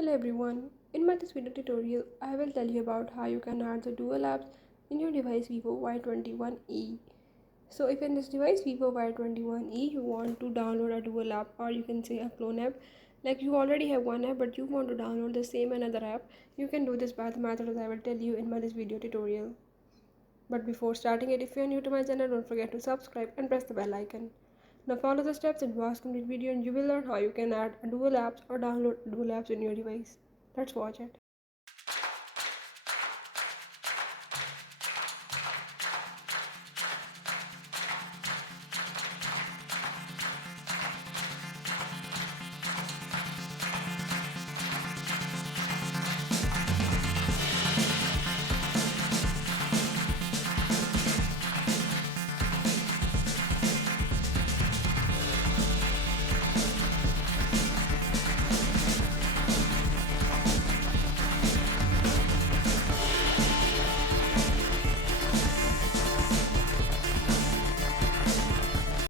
Hello everyone, in my this video tutorial I will tell you about how you can add the dual apps in your device VIVO Y21e. So if in this device VIVO Y21e you want to download a dual app, or you can say a clone app, like you already have one app but you want to download the same another app, you can do this by the methods I will tell you in my this video tutorial. But before starting it, if you are new to my channel, don't forget to subscribe and press the bell icon. Now follow the steps and watch complete video and you will learn how you can add dual apps or download dual apps in your device. Let's watch it.